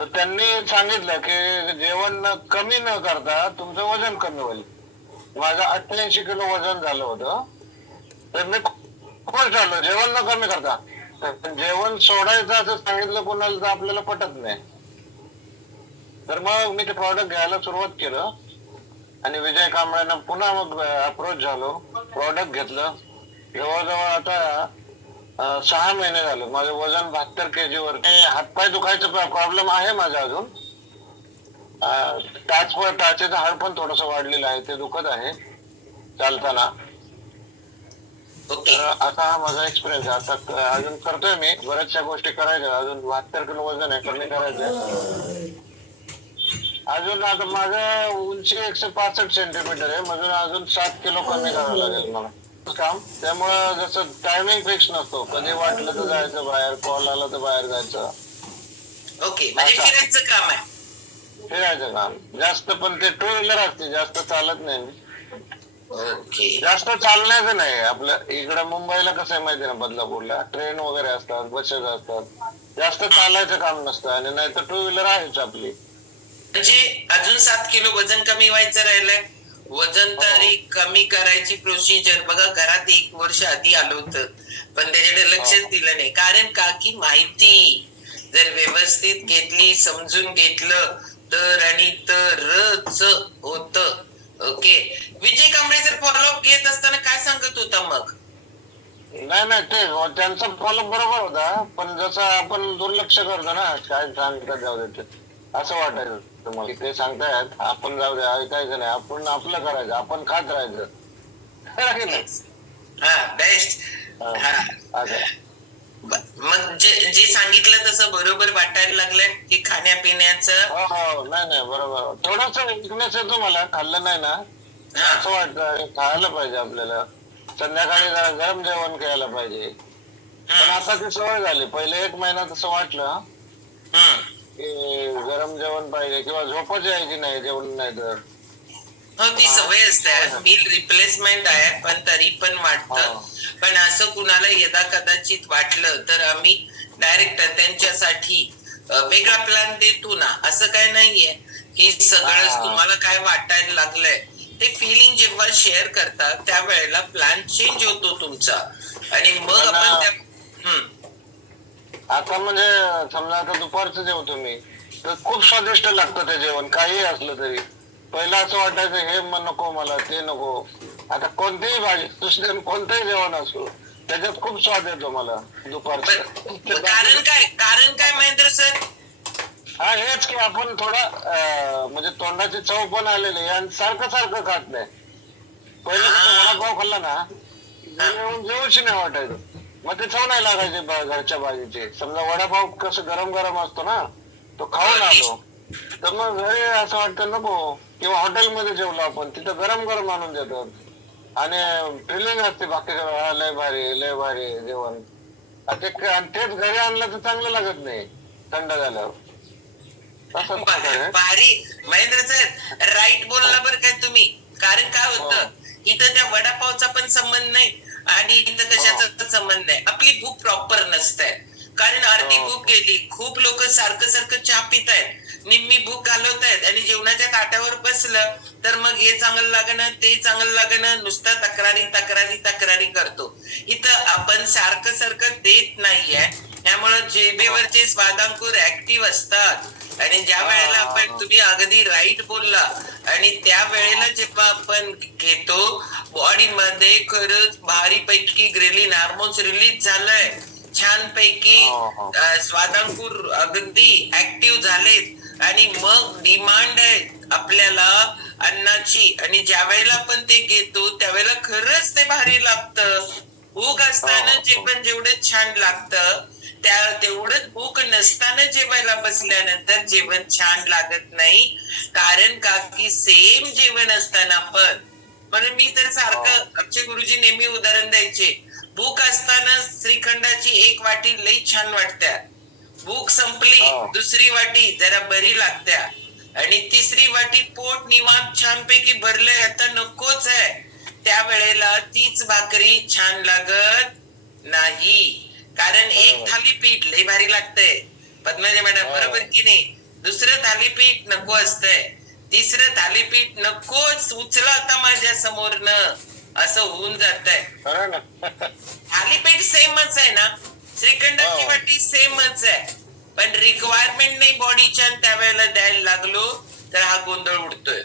तर त्यांनी सांगितलं की जेवण कमी न करता तुमचं वजन कमी होईल. माझं अठ्ठ्याऐंशी किलो वजन झालं होतं. तर मी खुश झालो. जेवण न कमी करता. पण जेवण सोडायचं असं सांगितलं कोणाला तर आपल्याला पटत नाही. तर मग मी ते प्रॉडक्ट घ्यायला सुरुवात केलं. आणि विजय कांबळेनं पुन्हा मग अप्रोच झालो. प्रॉडक्ट घेतलं. जवळजवळ आता सहा महिने झाले. माझं वजन बहात्तर केजी वर हे हातपाय दुखायचा प्रॉब्लेम आहे माझा अजून. टाच पण टाचेचं हाड पण थोडस वाढलेलं आहे. ते दुखत आहे चालताना. तर असा हा माझा एक्सपिरियन्स आहे. आता क- अजून करतोय मी. बऱ्याचशा गोष्टी करायच्या अजून बहात्तर किलो वजन आहे. कमी करायचंय अजून आता माझं उंची एकशे पासष्ट सेंटीमीटर आहे. म्हणजे अजून सात किलो कमी करावं लागेल मला. काम त्यामुळं जसं टायमिंग फिक्स नसतो. कधी वाटलं तर जायचं बाहेर कॉल आला तर बाहेर जायचं. ओके म्हणजे अच्छा. फिरायचं काम आहे. फिरायचं काम. जास्त पण ते टू व्हीलर असते जास्त चालत नाही. मी ओके जास्त चालण्याचं नाही. आपलं इकडं मुंबईला कसं आहे माहिती ना बदलापूरला? ट्रेन वगैरे असतात बसेस असतात. जास्त चालायचं काम नसतं. आणि नाही तर टू व्हीलर आहेच आपली. म्हणजे अजून सात किलो वजन कमी व्हायचं राहिलंय. वजन तरी कमी करायची प्रोसिजर बघा घरात एक वर्ष आधी आलं होतं. पण त्याच्याकडे लक्षच दिलं नाही. कारण का? की माहिती जर व्यवस्थित घेतली समजून घेतलं तर आणि तरच होत. ओके? विजय कांबळे जर फॉलोअप घेत असताना काय सांगत होता मग? नाही नाही ते त्यांचा फॉलो बरोबर होता. पण जसं आपण दुर्लक्ष करतो ना काय सांगतात जाऊ दे ते. असं वाटायचं. तुम्हाला ते सांगतायत आपण जाऊ दे ऐकायचं नाही. आपण आपलं करायचं आपण खात राहायचं. बेस्ट मग जे जे सांगितलं तसं बरोबर वाटायला लागलंय की खाण्यापिण्याचं? हो हो नाही नाही बरोबर. थोडस विकनेस येतो मला खाल्लं नाही ना? असं वाटतं खायला पाहिजे आपल्याला. संध्याकाळी जरा गरम जेवण करायला पाहिजे. पण आता ती सवय झाली. पहिले एक महिना तसं वाटलं. की गरम जेवण पाहिजे किंवा झोपच यायची नाही जेवण नाही तर. हो ती सवय असते. मील रिप्लेसमेंट आहे पण तरी पण वाटतं. पण असं कुणाला यदा कदाचित वाटलं तर आम्ही डायरेक्ट त्यांच्यासाठी वेगळा प्लॅन देतो ना. असं काय नाहीये. की सगळंच. तुम्हाला काय वाटायला लागलंय ते फिलिंग जेव्हा शेअर करतात त्यावेळेला प्लॅन चेंज होतो तुमचा. आणि मग पण, आपण त्या आता म्हणजे समजा आता दुपारचं जेवतो मी तर खूप स्वादिष्ट लागतं ते जेवण काहीही असलं तरी. पहिलं असं वाटायचं हे म नको मला ते नको. आता कोणतीही भाजी दुसरं कोणतंही जेवण असो त्याच्यात खूप स्वाद येतो मला दुपारचं. कारण काय? कारण काय महेंद्र सर? हा हेच की आपण थोडा म्हणजे तोंडाची चव पण आलेली आणि सारखं सारखं खात नाही. पहिले. वडापाव खाल्ला ना जेवूच नाही वाटायचं. मग ते चव नाही लागायची ब- घरच्या भाजीची समजा वडापाव कसं गरम गरम असतो ना तो खाऊन आलो. तर मग घरी असं वाटतं नको. किंवा हॉटेलमध्ये जेवलो आपण तिथं गरम गरम आणून देतात आणि फिलिंग असते बाकी हा, लय भारी लय भारी जेवण. आणि ते आणि तेच घरी आणलं तर चांगलं लागत नाही. थंड झाल्यावर. तसंच प्रकारे भा- भारी. महेंद्र सर राईट बोलला बरं काय तुम्ही. कारण काय होतं इथं त्या वडापावचा पण संबंध नाही. आणि इथं कशाचा संबंध नाही आपली भूक प्रॉपर नसते. कारण अर्धी हो. भूक गेली. खूप लोक सारखं सारखं चहा पित आहेत निम्मी भूक घालवतायत आणि जेवणाच्या ताटावर बसलं तर मग हे चांगलं लागणं ते चांगलं लागणं नुसतं तक्रारी तक्रारी तक्रारी करतो. इथं आपण सारखं सारखं देत नाहीये. त्यामुळे जिभेवरचे स्वादांकुर ऍक्टिव्ह असतात. आणि ज्या वेळेला आपण तुम्ही अगदी राईट बोलला आणि त्या वेळेला जेव्हा आपण घेतो बॉडी मध्ये खरंच भारीपैकी ग्रेलिन हार्मोन्स रिलीज झालंय. छानपैकी हो. अ, स्वादांकुर अगदी ऍक्टिव्ह झालेत. आणि मग डिमांड आहे आपल्याला अन्नाची. आणि ज्या वेळेला आपण ते घेतो त्यावेळेला खरंच ते भारी लागतं. भूक असताना हो. जेवण जेवढं छान लागतं त्या तेवढंच भूक नसताना जेवायला बसल्यानंतर जेवण छान लागत नाही. कारण का की सेम जेवण असताना पण म्हणून मी तर सारखं आमचे गुरुजी नेहमी उदाहरण द्यायचे. भूक असताना श्रीखंडाची एक वाटी लई छान वाटत्या. भूक संपली हो. दुसरी वाटी जरा बरी लागत्या. आणि तिसरी वाटी पोट निवांत छानपैकी भरलंय आता नकोच आहे. त्यावेळेला तीच भाकरी छान लागत नाही. कारण एक बरोबर. थाली पीठ लई भारी लागतंय. पद्मजा मॅडम हो. बरोबर की नाही? दुसरं थालीपीठ नको असतंय. तिसरं थालीपीठ नकोच उचला आता माझ्या समोरनं. असं होऊन जात आहे थालीपीठ सेमच आहे ना? श्रीखंडाची हो. वाटी सेमच आहे. पण रिक्वायरमेंट नाही बॉडीच्या त्यावेळेला द्यायला लागलो तर हा गोंधळ उडतोय.